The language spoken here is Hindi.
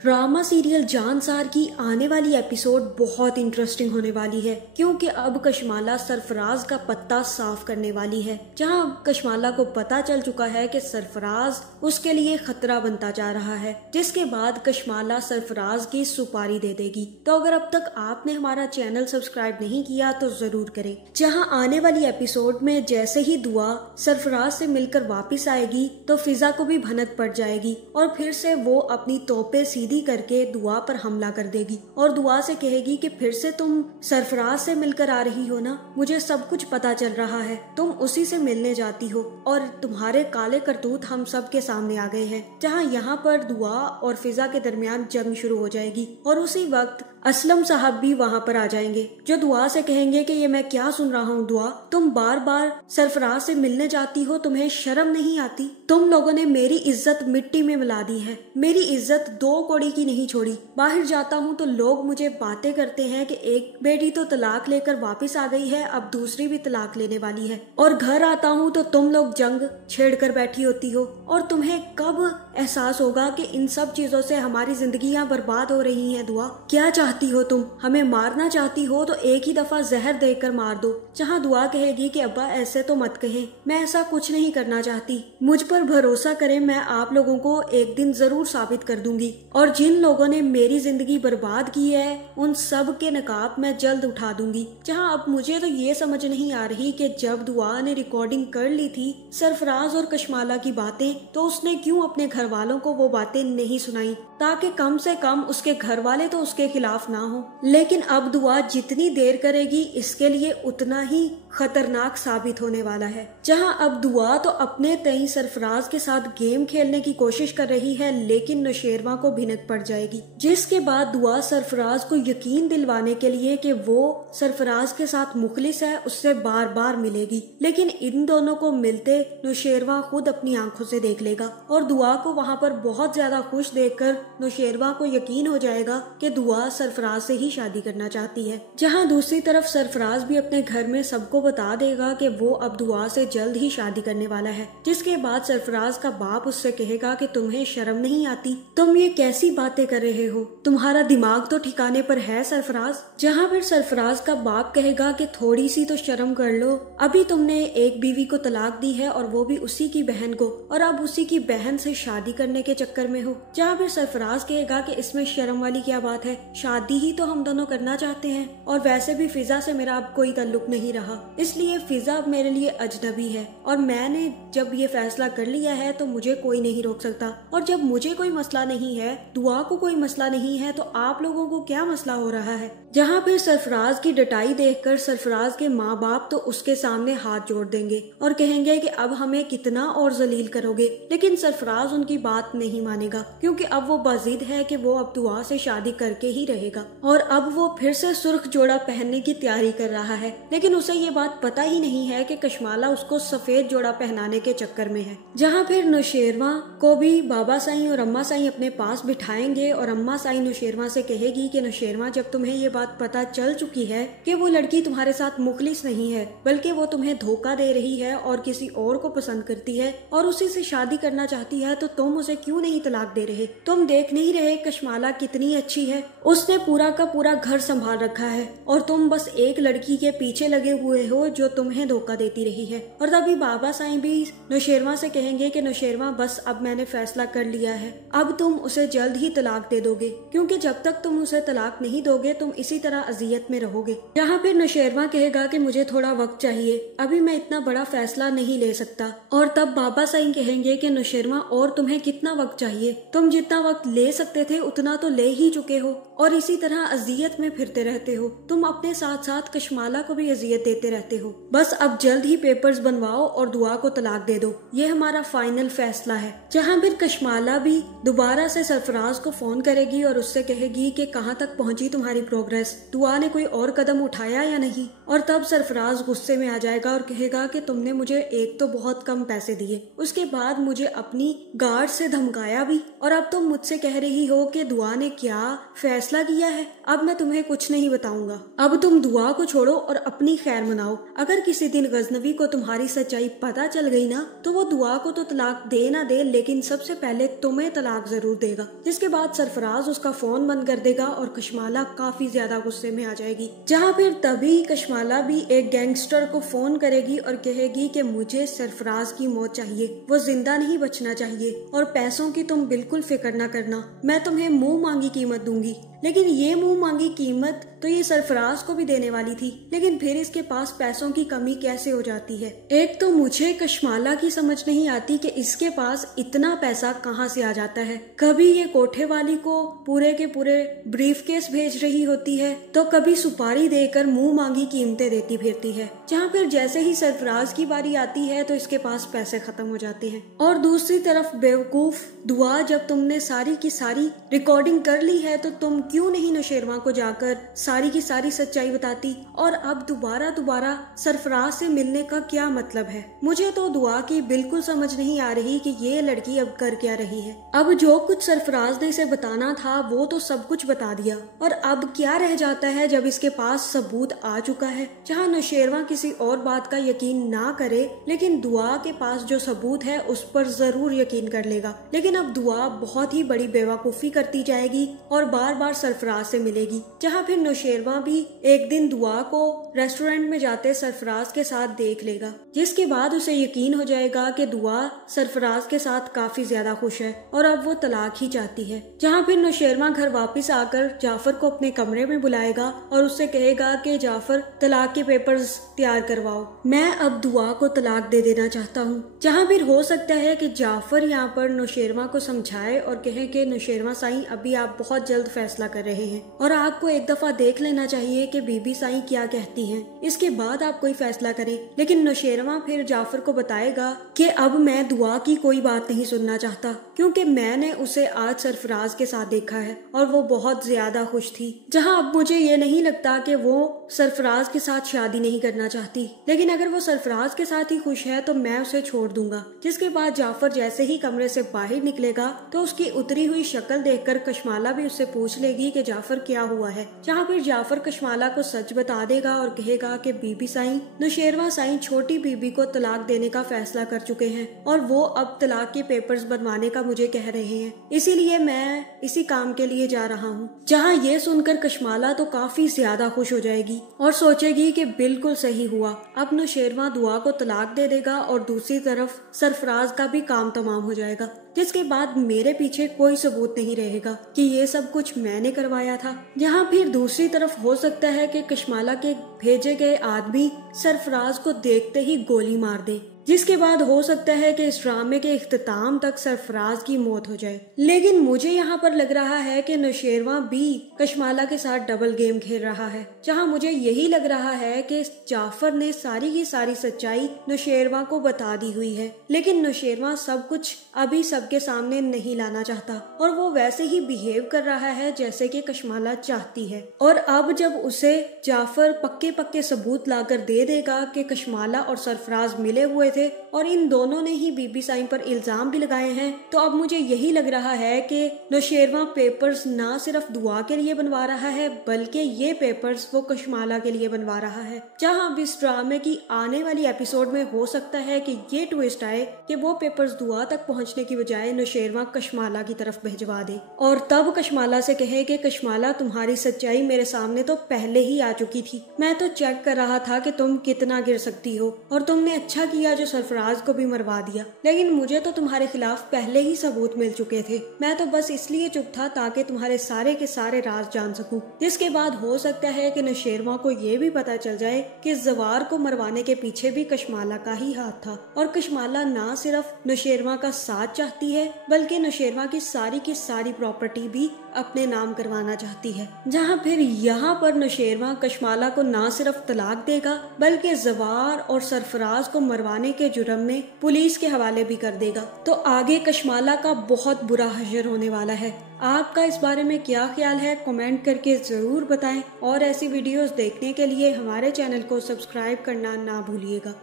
ड्रामा सीरियल जानसार की आने वाली एपिसोड बहुत इंटरेस्टिंग होने वाली है, क्योंकि अब कशमाला सरफराज का पत्ता साफ करने वाली है। जहां अब कशमाला को पता चल चुका है कि सरफराज उसके लिए खतरा बनता जा रहा है, जिसके बाद कशमाला सरफराज की सुपारी दे देगी। तो अगर अब तक आपने हमारा चैनल सब्सक्राइब नहीं किया तो जरूर करें। जहां आने वाली एपिसोड में जैसे ही दुआ सरफराज से मिलकर वापिस आएगी तो फिजा को भी भनक पड़ जाएगी और फिर से वो अपनी तोपे सीधी करके दुआ पर हमला कर देगी और दुआ से कहेगी कि फिर से तुम सरफराज से मिलकर आ रही हो ना, मुझे सब कुछ पता चल रहा है, तुम उसी से मिलने जाती हो और तुम्हारे काले करतूत हम सब के सामने आ गए हैं। जहां यहाँ पर दुआ और फिजा के दरमियान जंग शुरू हो जाएगी और उसी वक्त असलम साहब भी वहाँ पर आ जाएंगे, जो दुआ से कहेंगे कि ये मैं क्या सुन रहा हूँ दुआ, तुम बार बार सरफराज से मिलने जाती हो, तुम्हें शर्म नहीं आती? तुम लोगों ने मेरी इज्जत मिट्टी में मिला दी है, मेरी इज्जत दो कौड़ी की नहीं छोड़ी। बाहर जाता हूँ तो लोग मुझे बातें करते हैं कि एक बेटी तो तलाक लेकर वापस आ गई है, अब दूसरी भी तलाक लेने वाली है, और घर आता हूँ तो तुम लोग जंग छेड़ कर बैठी होती हो। और तुम्हें कब एहसास होगा कि इन सब चीजों से हमारी जिंदगियां बर्बाद हो रही हैं? दुआ, क्या चाहती हो तुम? हमें मारना चाहती हो तो एक ही दफा जहर देकर मार दो। जहाँ दुआ कहेगी कि अब्बा ऐसे तो मत कहें, मैं ऐसा कुछ नहीं करना चाहती, मुझ पर भरोसा करें, मैं आप लोगों को एक दिन जरूर साबित कर दूंगी, और जिन लोगों ने मेरी जिंदगी बर्बाद की है उन सब के नकाब मैं जल्द उठा दूंगी। जहाँ अब मुझे तो ये समझ नहीं आ रही कि जब दुआ ने रिकॉर्डिंग कर ली थी सरफराज और कशमाला की बातें, तो उसने क्यों अपने घर वालों को वो बातें नहीं सुनाई, ताकि कम से कम उसके घर वाले तो उसके खिलाफ ना हो। लेकिन अब दुआ जितनी देर करेगी इसके लिए उतना ही खतरनाक साबित होने वाला है। जहां अब दुआ तो अपने तई सरफराज के साथ गेम खेलने की कोशिश कर रही है, लेकिन नौशेरवा को भिनक पड़ जाएगी, जिसके बाद दुआ सरफराज को यकीन दिलवाने के लिए कि वो सरफराज के साथ मुखलिस है उससे बार बार मिलेगी। लेकिन इन दोनों को मिलते नौशेरवा खुद अपनी आंखों से देख लेगा और दुआ को वहां पर बहुत ज्यादा खुश देखकर नौशेरवा को यकीन हो जाएगा कि दुआ सरफराज से ही शादी करना चाहती है। जहां दूसरी तरफ सरफराज भी अपने घर में सबको बता देगा कि वो अब दुआ से जल्द ही शादी करने वाला है, जिसके बाद सरफराज का बाप उससे कहेगा कि तुम्हें शर्म नहीं आती, तुम ये कैसी बातें कर रहे हो, तुम्हारा दिमाग तो ठिकाने पर है सरफराज? जहां फिर सरफराज का बाप कहेगा कि थोड़ी सी तो शर्म कर लो, अभी तुमने एक बीवी को तलाक दी है और वो भी उसी की बहन को, और अब उसी की बहन से शादी करने के चक्कर में हो। जहां फिर सरफराज कहेगा कि इसमें शर्म वाली क्या बात है, शादी ही तो हम दोनों करना चाहते हैं, और वैसे भी फिजा से मेरा अब कोई ताल्लुक नहीं रहा, इसलिए फिजा अब मेरे लिए अजनबी है, और मैंने जब ये फैसला कर लिया है तो मुझे कोई नहीं रोक सकता। और जब मुझे कोई मसला नहीं है, दुआ को कोई मसला नहीं है, तो आप लोगों को क्या मसला हो रहा है? जहाँ फिर सरफराज की डटाई देखकर सरफराज के माँ बाप तो उसके सामने हाथ जोड़ देंगे और कहेंगे कि अब हमें कितना और जलील करोगे, लेकिन सरफराज उनकी बात नहीं मानेगा, क्योंकि अब वो बाजिद है कि वो अब दुआ से शादी करके ही रहेगा, और अब वो फिर से सुर्ख जोड़ा पहनने की तैयारी कर रहा है। लेकिन उसे ये बात पता ही नहीं है कि कशमाला उसको सफेद जोड़ा पहनाने के चक्कर में है। जहाँ फिर नौशेरवा को भी बाबा साईं और अम्मा साईं अपने पास बिठाएंगे और अम्मा साईं नौशेरवा से कहेगी कि नौशेरवा, जब तुम्हें ये बात पता चल चुकी है कि वो लड़की तुम्हारे साथ मुखलिस नहीं है, बल्कि वो तुम्हें धोखा दे रही है और किसी और को पसंद करती है और उसी से शादी करना चाहती है, तो तुम उसे क्यों नहीं तलाक दे रहे? तुम देख नहीं रहे कशमाला कितनी अच्छी है, उसने पूरा का पूरा घर संभाल रखा है, और तुम बस एक लड़की के पीछे लगे हुए हो जो तुम्हें धोखा देती रही है। और तभी बाबा साईं भी नौशेरवा से कहेंगे कि नौशेरवा, बस अब मैंने फैसला कर लिया है, अब तुम उसे जल्द ही तलाक दे दोगे, क्योंकि जब तक तुम उसे तलाक नहीं दोगे तुम इसी तरह अजियत में रहोगे। जहाँ फिर नौशेरवा कहेगा कि मुझे थोड़ा वक्त चाहिए, अभी मैं इतना बड़ा फैसला नहीं ले सकता, और तब बाबा साईं कहेंगे कि नौशेरवा, और तुम्हें कितना वक्त चाहिए? तुम जितना वक्त ले सकते थे उतना तो ले ही चुके हो, और इसी तरह अजियत में फिरते रहते हो, तुम अपने साथ साथ कशमाला को भी अजियत देते रहते हो। बस अब जल्द ही पेपर्स बनवाओ और दुआ को तलाक दे दो, ये हमारा फाइनल फैसला है। जहाँ फिर कशमाला भी दोबारा से सरफराज को फोन करेगी और उससे कहेगी कि कहाँ तक पहुंची तुम्हारी प्रोग्रेस, दुआ ने कोई और कदम उठाया या नहीं? और तब सरफराज गुस्से में आ जाएगा और कहेगा कि तुमने मुझे एक तो बहुत कम पैसे दिए, उसके बाद मुझे अपनी गार्ड से धमकाया भी, और अब तुम मुझसे कह रही हो कि दुआ ने क्या फैसला किया है। अब मैं तुम्हें कुछ नहीं बताऊंगा, अब तुम दुआ को छोड़ो और अपनी खैर मनाओ। बनाओ। अगर किसी दिन गजनवी को तुम्हारी सच्चाई पता चल गई ना, तो वो दुआ को तो तलाक दे ना दे, लेकिन सबसे पहले तुम्हें तलाक जरूर देगा। जिसके बाद सरफराज उसका फोन बंद कर देगा और कशमाला काफी ज्यादा गुस्से में आ जाएगी। जहाँ फिर तभी कशमाला भी एक गैंगस्टर को फोन करेगी और कहेगी कि मुझे सरफराज की मौत चाहिए, वो जिंदा नहीं बचना चाहिए, और पैसों की तुम बिल्कुल फिक्र न करना, मैं तुम्हें मुंह मांगी कीमत दूंगी। लेकिन ये मुंह मांगी कीमत तो ये सरफराज को भी देने वाली थी, लेकिन फिर इसके पास पैसों की कमी कैसे हो जाती है। एक तो मुझे कशमाला की समझ नहीं आती कि इसके पास इतना पैसा कहाँ से आ जाता है। कभी ये कोठे वाली को पूरे के पूरे ब्रीफकेस भेज रही होती है, तो कभी सुपारी देकर मुंह मांगी कीमतें देती फिरती है। जहाँ फिर जैसे ही सरफराज की बारी आती है तो इसके पास पैसे खत्म हो जाते हैं। और दूसरी तरफ बेवकूफ दुआ, जब तुमने सारी की सारी रिकॉर्डिंग कर ली है तो तुम क्यों नहीं नौशेरवा को जाकर सारी की सारी सच्चाई बताती। और अब दोबारा सरफराज से मिलने का क्या मतलब है। मुझे तो दुआ की बिल्कुल समझ नहीं आ रही कि ये लड़की अब कर क्या रही है। अब जो कुछ सरफराज ने इसे बताना था वो तो सब कुछ बता दिया, और अब क्या रह जाता है जब इसके पास सबूत आ चुका है। जहाँ नौशेरवा किसी और बात का यकीन ना करे, लेकिन दुआ के पास जो सबूत है उस पर जरूर यकीन कर लेगा। लेकिन अब दुआ बहुत ही बड़ी बेवकूफी करती जाएगी और बार बार सरफराज से मिलेगी। जहाँ फिर नौशेरवा भी एक दिन दुआ को रेस्टोरेंट में जाते सरफराज के साथ देख लेगा, जिसके बाद उसे यकीन हो जाएगा कि दुआ सरफराज के साथ काफी ज्यादा खुश है और अब वो तलाक ही चाहती है। जहाँ फिर नौशेरवा घर वापस आकर जाफर को अपने कमरे में बुलाएगा और उससे कहेगा कि जाफर, तलाक के पेपर्स तैयार करवाओ, मैं अब दुआ को तलाक दे देना चाहता हूँ। जहाँ फिर हो सकता है कि जाफर यहाँ पर नौशेरवा को समझाए और कहे कि नौशेरवा साईं, अभी आप बहुत जल्द फैसला कर रहे हैं और आपको एक दफा देख लेना चाहिए कि बीबी साईं क्या कहती हैं, इसके बाद आप कोई फैसला करें। लेकिन नौशेरवा फिर जाफर को बताएगा कि अब मैं दुआ की कोई बात नहीं सुनना चाहता, क्योंकि मैंने उसे आज सरफराज के साथ देखा है और वो बहुत ज्यादा खुश थी। जहां अब मुझे ये नहीं लगता कि वो सरफराज के साथ शादी नहीं करना चाहती, लेकिन अगर वो सरफराज के साथ ही खुश है तो मैं उसे छोड़ दूंगा। जिसके बाद जाफर जैसे ही कमरे से बाहर निकलेगा तो उसकी उतरी हुई शक्ल देखकर कशमाला भी उससे पूछ लेगी कि जाफर क्या हुआ है। जहाँ फिर जाफर कशमाला को सच बता देगा और कहेगा कि बीबी साईं, नौशेरवा साईं छोटी बीबी को तलाक देने का फैसला कर चुके हैं और वो अब तलाक के पेपर्स बनवाने का मुझे कह रहे हैं, इसीलिए मैं इसी काम के लिए जा रहा हूँ। जहाँ ये सुनकर कशमाला तो काफी ज्यादा खुश हो जाएगी और सोचेगी कि बिल्कुल सही हुआ, अब नौशेरवा दुआ को तलाक दे देगा और दूसरी तरफ सरफराज का भी काम तमाम हो जाएगा। जिसके बाद मेरे पीछे कोई सबूत नहीं रहेगा कि ये सब कुछ मैंने करवाया था। यहाँ फिर दूसरी तरफ हो सकता है कि कशमाला के भेजे गए आदमी सरफराज को देखते ही गोली मार दे, जिसके बाद हो सकता है कि इस ड्रामे के इख्तिताम तक सरफराज की मौत हो जाए। लेकिन मुझे यहाँ पर लग रहा है कि नौशेरवा भी कशमाला के साथ डबल गेम खेल रहा है, जहाँ मुझे यही लग रहा है कि जाफर ने सारी की सारी सच्चाई नौशेरवा को बता दी हुई है, लेकिन नौशेरवा सब कुछ अभी सबके सामने नहीं लाना चाहता और वो वैसे ही बिहेव कर रहा है जैसे कि कशमाला चाहती है। और अब जब उसे जाफर पक्के पक्के सबूत लाकर दे देगा कि कशमाला और सरफराज मिले हुए थे और इन दोनों ने ही बीबी साईं पर इल्जाम भी लगाए हैं, तो अब मुझे यही लग रहा है कि नौशेरवा पेपर्स ना सिर्फ दुआ के लिए बनवा रहा है, बल्कि ये पेपर्स वो कशमाला के लिए बनवा रहा है। जहां अब इस ड्रामे की आने वाली एपिसोड में हो सकता है कि ये ट्विस्ट आए कि वो पेपर्स दुआ तक पहुंचने की बजाय नौशेरवा कशमाला की तरफ भिजवा दे और तब कशमाला से कहे कि कशमाला, तुम्हारी सच्चाई मेरे सामने तो पहले ही आ चुकी थी, मैं तो चेक कर रहा था कि तुम कितना गिर सकती हो और तुमने अच्छा किया जो सरफराज को भी मरवा दिया, लेकिन मुझे तो तुम्हारे खिलाफ पहले ही सबूत मिल चुके थे, मैं तो बस इसलिए चुप था ताकि तुम्हारे सारे के सारे राज जान सकूं। जिसके बाद हो सकता है कि नौशेरवा को ये भी पता चल जाए कि जवार को मरवाने के पीछे भी कशमाला का ही हाथ था और कशमाला ना सिर्फ नौशेरवा का साथ चाहती है बल्कि नौशेरवा की सारी प्रॉपर्टी भी अपने नाम करवाना चाहती है। जहाँ फिर यहाँ पर नौशेरवा कशमाला को ना सिर्फ तलाक देगा बल्कि जवार और सरफराज को मरवाने के जुर्म में पुलिस के हवाले भी कर देगा। तो आगे कशमाला का बहुत बुरा हशर होने वाला है। आपका इस बारे में क्या ख्याल है, कमेंट करके जरूर बताएं और ऐसी वीडियोस देखने के लिए हमारे चैनल को सब्सक्राइब करना ना भूलिएगा।